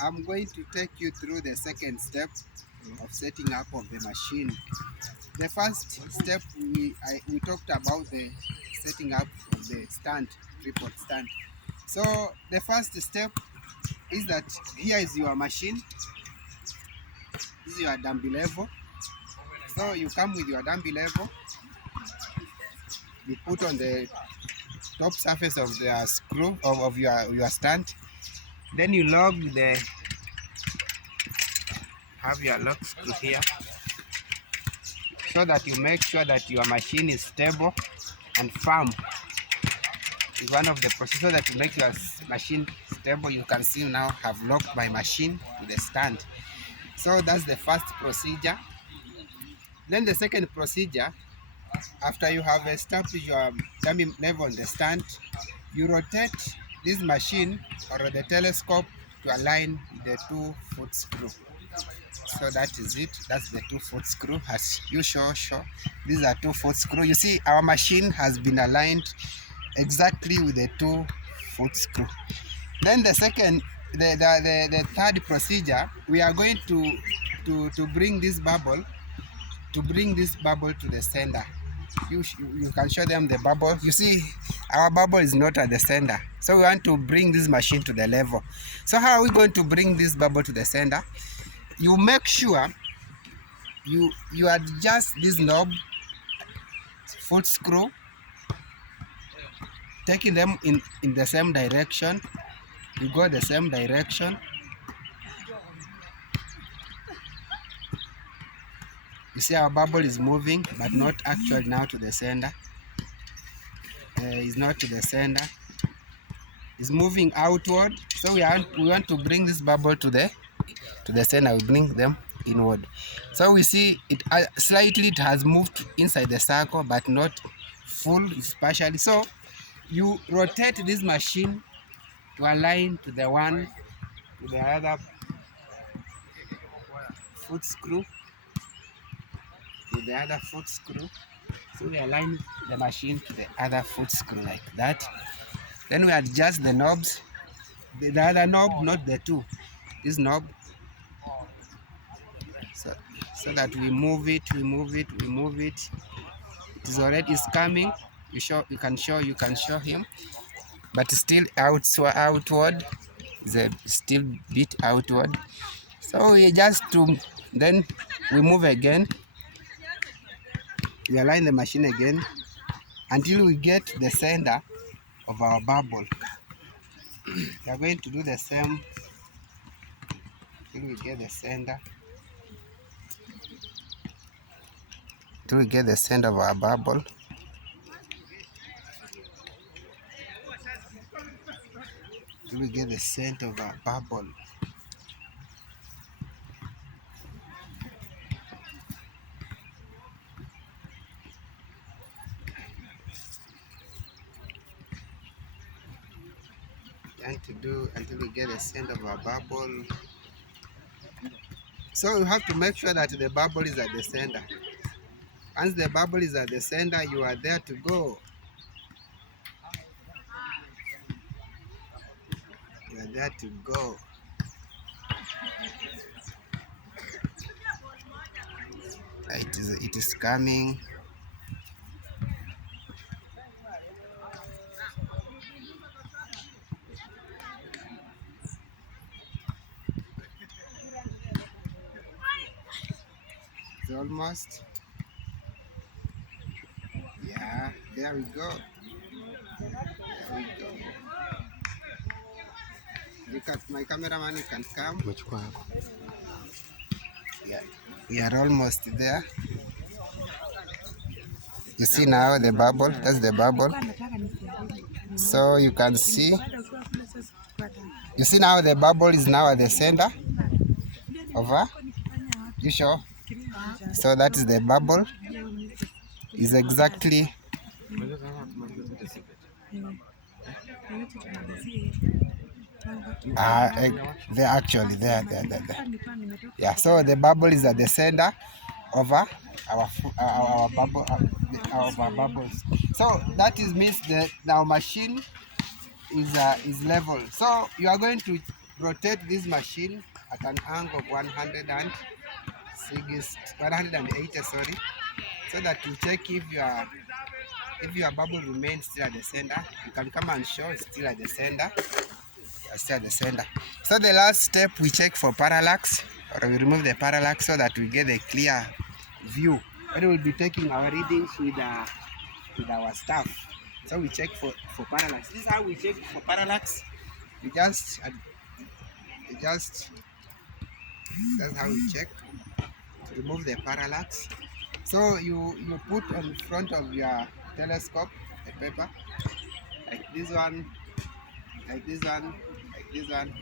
I'm going to take you through the second step of setting up of the machine. The first step we talked about the setting up of the stand, tripod stand. So the first step is that here is your machine. This is your dumbbell level. So you come with your dumbbell level. You put on the top surface of the screw of your stand. Then you have your lock screw here, so that you make sure that your machine is stable and firm. It's one of the procedures that make your machine stable. You can see now have locked my machine to the stand. So that's the first procedure. Then the second procedure, after you have established your dummy level on the stand, you rotate this machine or the telescope to align the 2-foot screw. So that is it. That's the 2-foot screw. As you show, these are 2-foot screw. You see, our machine has been aligned exactly with the 2-foot screw. Then the third procedure, we are going to bring this bubble to the center. You can show them the bubble. You see, our bubble is not at the center, so we want to bring this machine to the level. So how are we going to bring this bubble to the center? You make sure you adjust this knob, foot screw, taking them in the same direction. You go the same direction. You see our bubble is moving, but not actually now to the center. It's not to the center. It's moving outward. So we want to bring this bubble to the center. We bring them inward. So we see it slightly. It has moved inside the circle, but not full. It's partially. So you rotate this machine to align to the other foot screw. To the other foot screw. So we align the machine to the other foot screw like that. Then we adjust the knobs. The other knob, not the two. This knob. So that we move it. It is already coming. You can show him, but still outward. Still bit outward. So we then we move again. We align the machine again until we get the center of our bubble. We are going to do the same till we get the center. Till we get the center of our bubble. Till we get the center of our bubble. And to do until we get the center of our bubble. So you have to make sure that the bubble is at the center. Once the bubble is at the center, you are there to go. You are there to go. It is coming. It's almost. Yeah, there we go. Look at my cameraman, you can come. Yeah, we are almost there. You see now the bubble, that's the bubble. So you can see. You see now the bubble is now at the center. Over. You sure? So that is the bubble. Is exactly. They're actually there. Yeah, so the bubble is at the center of our bubble, our bubbles. So that is means that our machine is level. So you are going to rotate this machine at an angle of 180, sorry, so that you check if your bubble remains still at the center. You can come and show it's still at the center. Still at the center. So the last step, we check for parallax, or we remove the parallax so that we get a clear view. Then we'll be taking our readings with our staff. So we check for parallax. This is how we check for parallax. That's how we check to remove the parallax. So you put on front of your telescope a paper like this one, like this one, like this one,